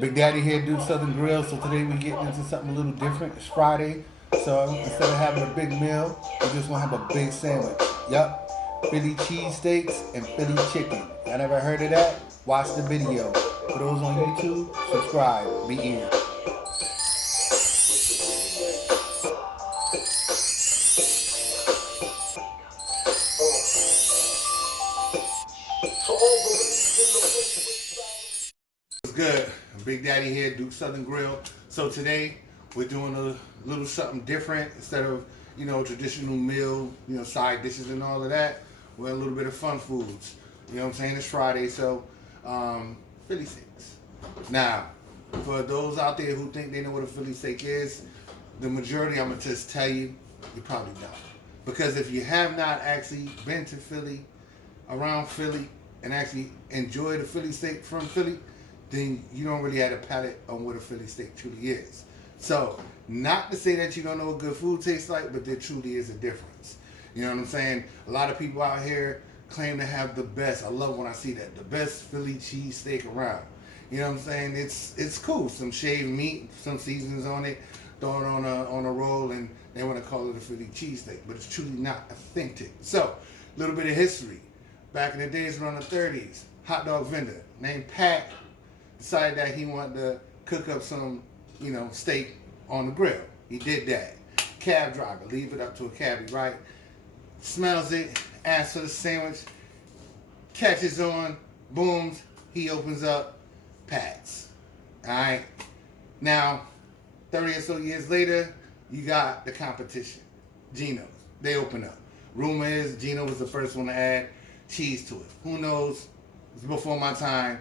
Big Daddy here, do Southern Grill. So today we're getting into something a little different. It's Friday, so instead of having a big meal, we're just gonna have a big sandwich. Yup, Philly cheesesteaks and Philly chicken. Y'all never heard of that? Watch the video. For those on YouTube, subscribe. Be in. What's good? Big Daddy here, Duke Southern Grill. So today we're doing a little something different. Instead of traditional meal, side dishes and all of that, we're a little bit of fun foods. You know what I'm saying? It's Friday, so Philly steaks. Now, for those out there who think they know what a Philly steak is, the majority I'm gonna just tell you, you probably don't. Because if you have not actually been to Philly, around Philly, and actually enjoy the Philly steak from Philly, then you don't really have a palate on what a Philly steak truly is. So, not to say that you don't know what good food tastes like, but there truly is a difference. You know what I'm saying? A lot of people out here claim to have the best. I love when I see that, the best Philly cheese steak around. You know what I'm saying? It's cool. Some shaved meat, some seasonings on it, throw it on a roll, and they want to call it a Philly cheesesteak, but it's truly not authentic. So, a little bit of history. Back in the days around the 30s, hot dog vendor named Pat decided that he wanted to cook up some, steak on the grill. He did that. Cab driver, leave it up to a cabbie, right? Smells it, asks for the sandwich, catches on, booms, he opens up, Pat's. Alright? Now, 30 or so years later, you got the competition. Geno's. They open up. Rumor is Gino was the first one to add cheese to it. Who knows? It's before my time.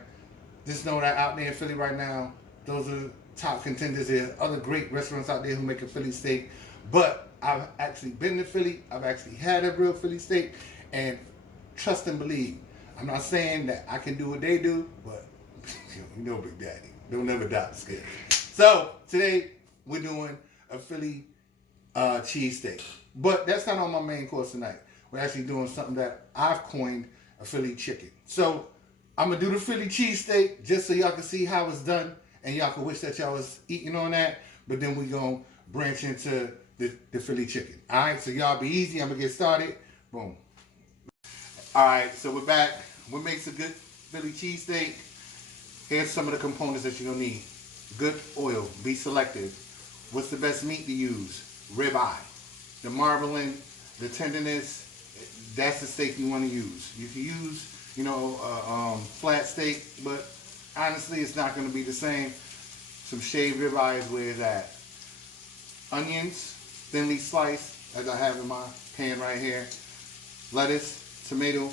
Just know that out there in Philly right now, those are top contenders. There are other great restaurants out there who make a Philly steak. But I've actually been to Philly. I've actually had a real Philly steak. And trust and believe, I'm not saying that I can do what they do, but you know Big Daddy. Don't never doubt the skill. So today we're doing a Philly cheesesteak. But that's not on my main course tonight. We're actually doing something that I've coined a Philly chicken. So I'm gonna do the Philly cheesesteak just so y'all can see how it's done, and y'all can wish that y'all was eating on that. But then we gonna branch into the Philly chicken. All right, so y'all be easy. I'm gonna get started. Boom. All right, so we're back. What makes a good Philly cheesesteak? Here's some of the components that you're gonna need. Good oil. Be selective. What's the best meat to use? Rib eye. The marbling, the tenderness, that's the steak you want to use. You can use, flat steak, but honestly, it's not going to be the same. Some shaved rib eye is where it's at. Onions, thinly sliced, as I have in my pan right here. Lettuce, tomato,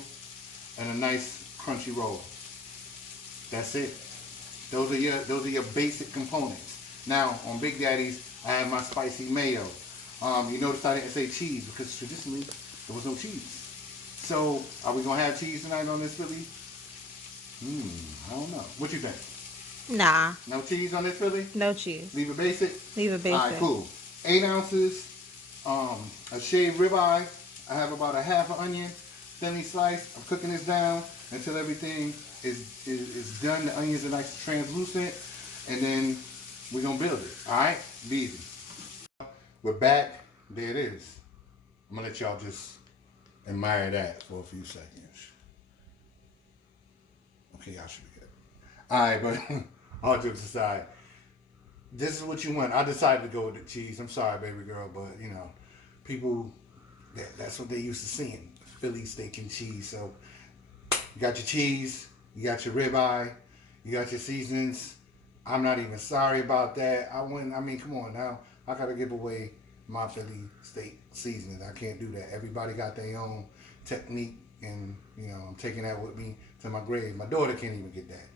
and a nice crunchy roll. That's it. Those are your basic components. Now on Big Daddy's, I have my spicy mayo. You notice I didn't say cheese because traditionally there was no cheese. So are we gonna have cheese tonight on this Philly? I don't know. What you think? Nah, No cheese on this Philly? no cheese. Leave it basic. Leave it All right, basic. cool. 8 ounces. A shaved ribeye. I have about a half an onion, thinly sliced. I'm cooking this down until everything is done. The onions are nice and translucent, and then we're gonna build it. All right, be easy. We're back. There it is. I'm gonna let y'all just admire that for a few seconds. Okay, y'all should be good. All right, but all jokes aside, this is what you want. I decided to go with the cheese. I'm sorry, baby girl, but people that's what they used to seeing. Philly steak and cheese. So you got your cheese, you got your ribeye, you got your seasonings. I'm not even sorry about that. I mean, come on now. I gotta give away my Philly steak seasoning. I can't do that. Everybody got their own technique, and I'm taking that with me to my grave. My daughter can't even get that.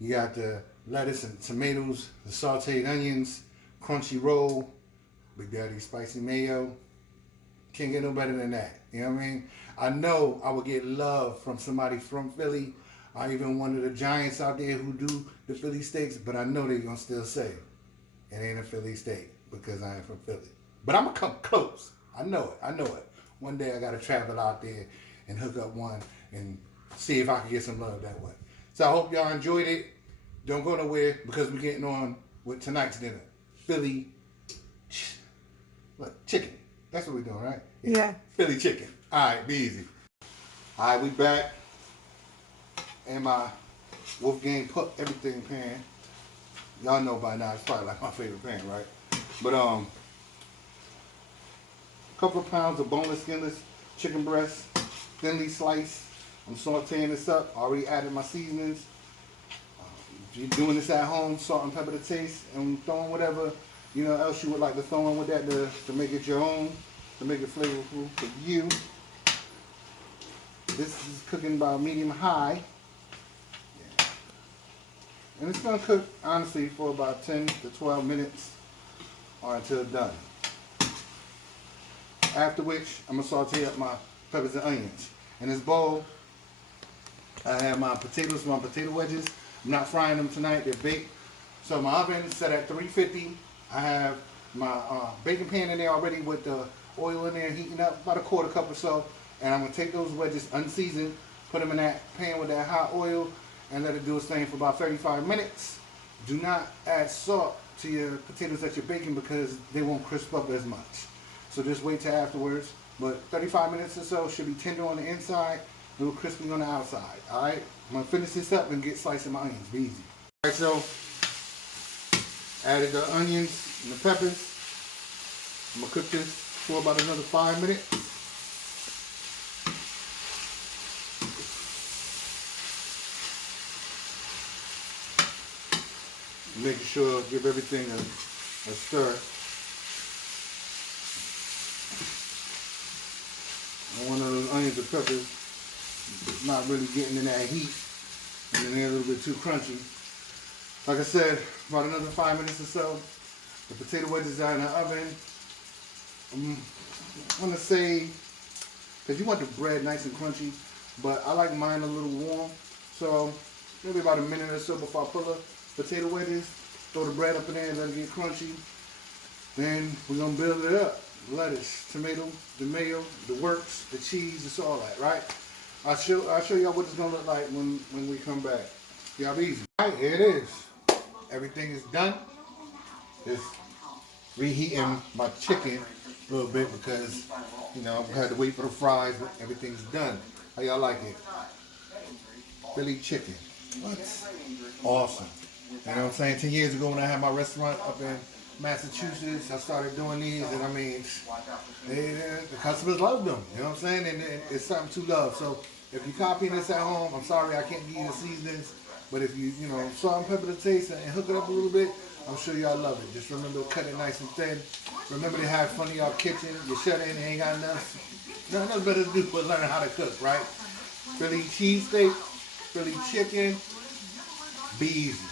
You got the lettuce and tomatoes, the sauteed onions, crunchy roll, Big Daddy spicy mayo. Can't get no better than that. You know what I mean? I know I would get love from somebody from Philly, or even one of the giants out there who do the Philly steaks, but I know they're gonna still say it ain't a Philly steak because I ain't from Philly. But I'm gonna come close. I know it. I know it. One day I gotta travel out there and hook up one and see if I can get some love that way. So I hope y'all enjoyed it. Don't go nowhere because we're getting on with tonight's dinner. Philly chicken. That's what we're doing, right? Yeah. Philly chicken. All right, be easy. All right, we back. And my Wolfgang Puck everything pan. Y'all know by now it's probably like my favorite pan, right? But a couple of pounds of boneless, skinless chicken breast, thinly sliced. I'm sauteing this up. Already added my seasonings. If you're doing this at home, salt and pepper to taste, and throwing whatever else you would like to throw in with that to make it your own, to make it flavorful for you. This is cooking by medium high. Yeah. And it's going to cook, honestly, for about 10 to 12 minutes or until it's done. After which, I'm going to saute up my peppers and onions. In this bowl, I have my potatoes, my potato wedges. I'm not frying them tonight, they're baked. So my oven is set at 350. I have my baking pan in there already with the oil in there heating up, about a quarter cup or so. And I'm going to take those wedges unseasoned, put them in that pan with that hot oil, and let it do its thing for about 35 minutes. Do not add salt to your potatoes that you're baking because they won't crisp up as much. So just wait till afterwards. But 35 minutes or so should be tender on the inside, a little crispy on the outside. Alright, I'm going to finish this up and get slicing my onions. Be easy. Alright, so added the onions and the peppers. I'm going to cook this for about another 5 minutes. Making sure, give everything a stir. And one of those onions or peppers not really getting in that heat, and then they're a little bit too crunchy. Like I said, about another 5 minutes or so. The potato wedges are in the oven. I'm gonna say, because you want the bread nice and crunchy, but I like mine a little warm. So maybe about a minute or so before I pull the potato wedges, throw the bread up in there and let it get crunchy. Then we're gonna build it up. Lettuce, tomato, the mayo, the works, the cheese, it's all that, right? I'll show y'all what it's gonna look like when we come back. Y'all be easy. All right, here it is. Everything is done. Just reheating my chicken a little bit because, I had to wait for the fries, but everything's done. How y'all like it? Philly chicken. What? Awesome. You know what I'm saying? 10 years ago when I had my restaurant up in Massachusetts, I started doing these, and I mean, the customers loved them. You know what I'm saying? And it's something to love. So if you're copying this at home, I'm sorry I can't give you the seasonings, but if you salt and pepper to taste and hook it up a little bit, I'm sure y'all love it. Just remember to cut it nice and thin. Remember to have fun in y'all kitchen. You shut in, ain't got nothing better to do but learn how to cook, right? Philly cheesesteak, Philly chicken, be easy.